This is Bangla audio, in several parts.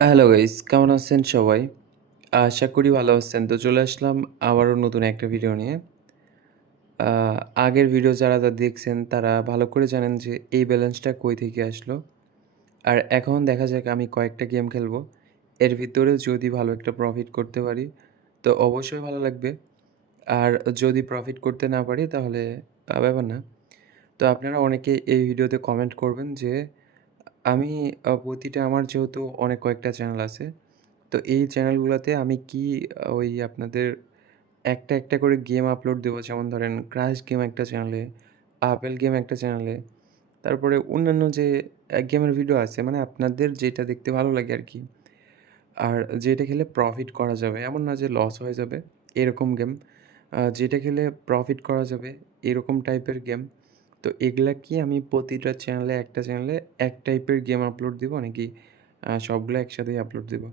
হ্যালো গাইস, কেমন আছেন সবাই? আশা করি ভালো আছেন। তো চলে আসলাম আবারও নতুন একটা ভিডিও নিয়ে। আ আগের ভিডিও যারা দেখছেন তারা ভালো করে জানেন যে এই ব্যালেন্সটা কই থেকে আসলো। আর এখন দেখা যাক আমি কয়েকটা গেম খেলবো। এর ভিতরে যদি ভালো একটা প্রফিট করতে পারি তো অবশ্যই ভালো লাগবে। আর যদি প্রফিট করতে না পারি তাহলে ব্যাপার না। তো আপনারা অনেকে এই ভিডিওতে কমেন্ট করবেন যে আমি প্রতিটা আমার যেহেতু অনেক কয়েকটা চ্যানেল আছে। তো এই চ্যানেলগুলাতে আমি কি ওই আপনাদের একটা করে গেম আপলোড দেবো। যেমন ধরেন ক্রাশ গেম একটা চ্যানেলে, আপেল গেম একটা চ্যানেলে, তারপরে অন্যান্য যে গেমের ভিডিও আছে মানে আপনাদের যেটা দেখতে ভালো লাগে আরকি। আর যেটা খেলে প্রফিট করা যাবে, এমন না যে লস হয়ে যাবে, এরকম গেম। যেটা খেলে প্রফিট করা যাবে, এরকম টাইপের গেম। তো এগুলা কি আমি প্রতিটা চ্যানেলে একটা চ্যানেলে এক টাইপের গেম আপলোড দিব নাকি সবগুলো একসাথেই আপলোড দিব?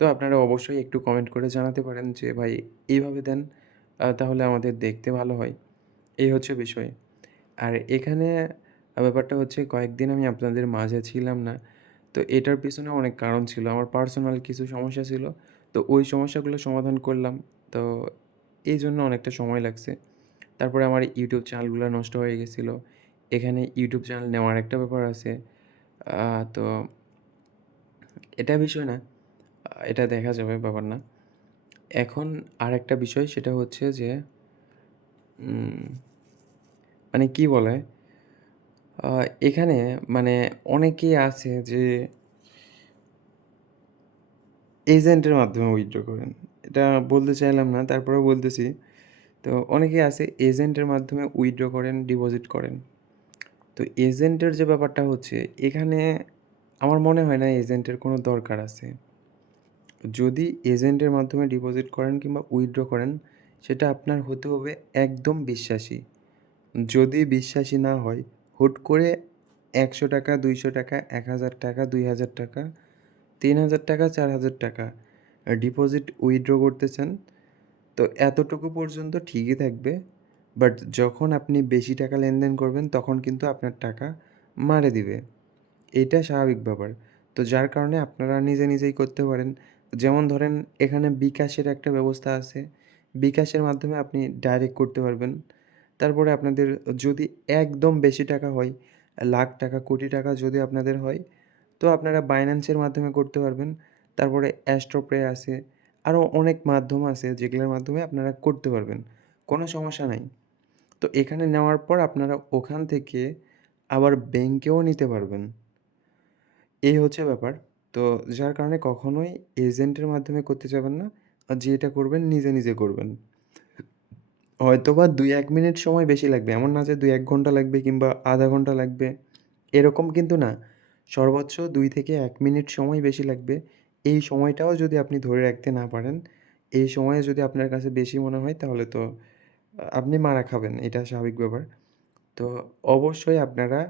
তো আপনারা অবশ্যই একটু কমেন্ট করে জানাতে পারেন যে ভাই এইভাবে দেন, তাহলে আমাদের দেখতে ভালো হয়। এই হচ্ছে বিষয়। আর এখানে ব্যাপারটা হচ্ছে কয়েকদিন আমি আপনাদের মাঝে ছিলাম না। তো এটার পেছনে অনেক কারণ ছিল। আমার পার্সোনাল কিছু সমস্যা ছিল। তো ওই সমস্যাগুলো সমাধান করলাম। তো এইজন্য অনেকটা সময় লাগছে। তারপরে আমার ইউটিউব চ্যানেলগুলো নষ্ট হয়ে গেছিলো। এখানে ইউটিউব চ্যানেল নেওয়ার একটা ব্যাপার আছে। আ তো এটা বিষয় না। এটা দেখা যাবে, ব্যাপার না। এখন আরেকটা বিষয় সেটা হচ্ছে যে উম মানে কি বলে? আ এখানে মানে অনেকেই আছে যে এজেন্টের মাধ্যমে উইথড্র করেন। এটা বলতে চাইলাম না, তারপরেও বলতেছি। তো অনেকেই আছে এজেন্টের মাধ্যমে উইথড্র করেন, ডিপোজিট করেন। তো এজেন্টের যে ব্যাপারটা হচ্ছে, এখানে আমার মনে হয় না এজেন্টের কোনো দরকার আছে। যদি এজেন্টের মাধ্যমে ডিপোজিট করেন কিংবা উইথড্র করেন, সেটা আপনার হতে হবে একদম বিশ্বাসী। যদি বিশ্বাসী না হয়, হুট করে ৳১০০, ৳২০০, ৳১,০০০, ৳২,০০০, ৳৩,০০০, ৳৪,০০০ ডিপোজিট উইথড্র করতেছেন, তো এতটুকু পর্যন্ত ঠিকই থাকবে। বাট যখন আপনি বেশি টাকা লেনদেন করবেন, তখন কিন্তু আপনার টাকা মারে দিবে। এইটা স্বাভাবিক ব্যাপার। তো যার কারণে আপনারা নিজেই করতে পারেন। যেমন ধরেন এখানে বিকাশের একটা ব্যবস্থা আছে। বিকাশের মাধ্যমে আপনি ডাইরেক্ট করতে পারবেন। তারপরে আপনাদের যদি একদম বেশি টাকা হয়, লাখ টাকা, কোটি টাকা যদি আপনাদের হয়, তো আপনারা বাইন্যান্সের মাধ্যমে করতে পারবেন। তারপরে অ্যাস্ট্রোপে আছে। আরও অনেক মাধ্যম আছে যেগুলোর মাধ্যমে আপনারা করতে পারবেন। কোনো সমস্যা নাই। তো এখানে নেওয়ার পর আপনারা ওখান থেকে আবার ব্যাংকেও নিতে পারবেন। এই হচ্ছে ব্যাপার। তো যার কারণে কখনোই এজেন্টের মাধ্যমে করতে যাবেন না। আর যেটা করবেন নিজে করবেন। হয়তোবা ২-১ মিনিট সময় বেশি লাগবে। এমন না যে ২-১ ঘন্টা লাগবে কিংবা ০.৫ ঘন্টা লাগবে। এরকম কিন্তু না। সর্বোচ্চ ২ থেকে ১ মিনিট সময় বেশি লাগবে। এই সময়টাও যদি আপনি ধরে রাখতে না পারেন, এই সময়ে যদি আপনার কাছে বেশি মনে হয় তাহলে তো আপনি মারা খাবেন। এটা স্বাভাবিক ব্যাপার। তো অবশ্যই আপনারা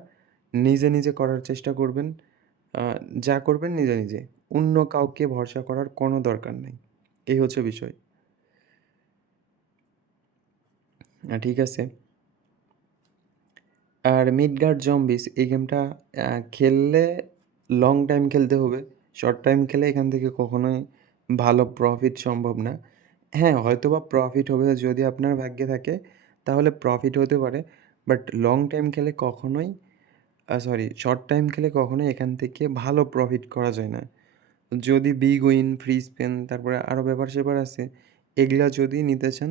নিজে করার চেষ্টা করবেন। আ যা করবেন নিজে। অন্য কাউকে ভরসা করার কোনো দরকার নেই। এই হচ্ছে বিষয়। ঠিক আছে? আর মিডগার্ড জম্বিস এই গেমটা আ খেললে লং টাইম খেলতে হবে। শর্ট টাইম খেলে এখান থেকে কখনোই ভালো প্রফিট সম্ভব না। হ্যাঁ, হয়তোবা প্রফিট হবে যদি আপনার ভাগ্যে থাকে, তাহলে প্রফিট হতে পারে। বাট লং টাইম খেলে কখনোই শর্ট টাইম খেলে কখনোই এখান থেকে ভালো প্রফিট করা যায় না। যদি বিগ উইন, ফ্রি স্পেন তারপরে আরও ব্যাপার-স্যাপার আছে, এগুলা যদি নিতে চান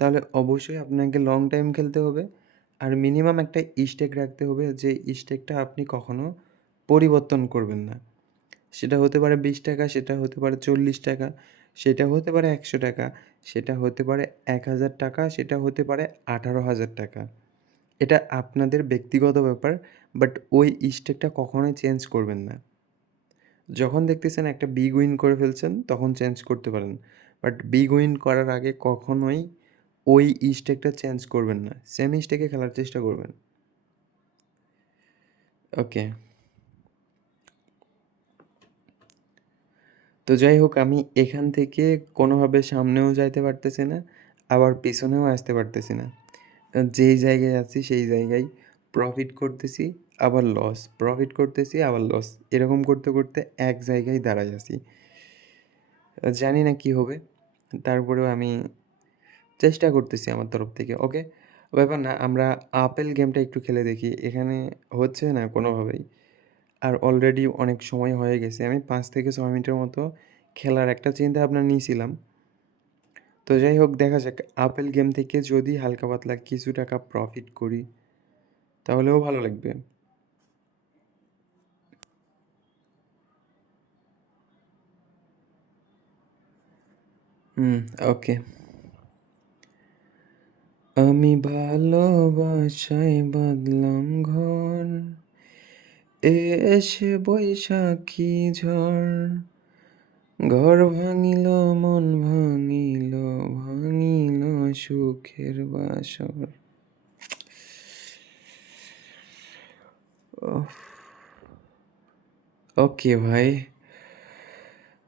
তাহলে অবশ্যই আপনাকে লং টাইম খেলতে হবে। আর মিনিমাম একটা স্টেক রাখতে হবে যে স্টেকটা আপনি কখনো পরিবর্তন করবেন না। সেটা হতে পারে ৳২০, সেটা হতে পারে ৳৪০, সেটা হতে পারে ৳১০০, সেটা হতে পারে ৳১,০০০, সেটা হতে পারে ৳১৮,০০০। এটা আপনাদের ব্যক্তিগত ব্যাপার। বাট ওই স্টেকটা কখনোই চেঞ্জ করবেন না। যখন দেখতেছেন একটা বিগ উইন করে ফেলছেন, তখন চেঞ্জ করতে পারেন। বাট বিগ উইন করার আগে কখনোই ওই স্টেকটা চেঞ্জ করবেন না। সেম স্টেকে খেলার চেষ্টা করবেন। ওকে। তো যাই হোক আমি এখান থেকে কোনোভাবে সামনেও যাইতে পারতেছি না, আবার পিছনেও আসতে পারতেছি না। যেই জায়গায় আছি সেই জায়গায় প্রফিট করতেছি আবার লস। প্রফিট করতেছি, আবার লস। এরকম করতে, করতে এক জায়গায় দাঁড়ায় আছি। জানি না কি হবে। তারপরেও আমি চেষ্টা করতেছি আমার তরফ থেকে। ওকে? ব্যাপার না, আমরা আপেল গেমটা একটু খেলে দেখি। এখানে হচ্ছে না কোনোভাবেই। আর অলরেডি অনেক সময় হয়ে গেছে। আমি ৫ থেকে ৬ মিনিটের মতো খেলার একটা চিন্তাভাবনা নিয়েছিলাম। তো যাই হোক দেখা যাক আপেল গেম থেকে যদি হালকা পাতলা কিছু টাকা প্রফিট করি, তাহলেও ভালো লাগবে। হুম, ওকে। আমি ভালোবাসায় বাঁধলাম ঘর, এসে বৈশাখী ঝড়, ঘর ভাঙিল মন ভাঙিল, ভাঙিল সুখের বাসর। ওহ! ওকে ভাই।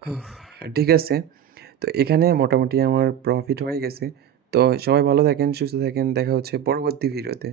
উফ, ঠিক আছে। তো এখানে মোটামুটি আমার প্রফিট হয়ে গেছে। তো সবাই ভালো থাকেন, সুস্থ থাকেন। দেখা হচ্ছে পরবর্তী ভিডিওতে।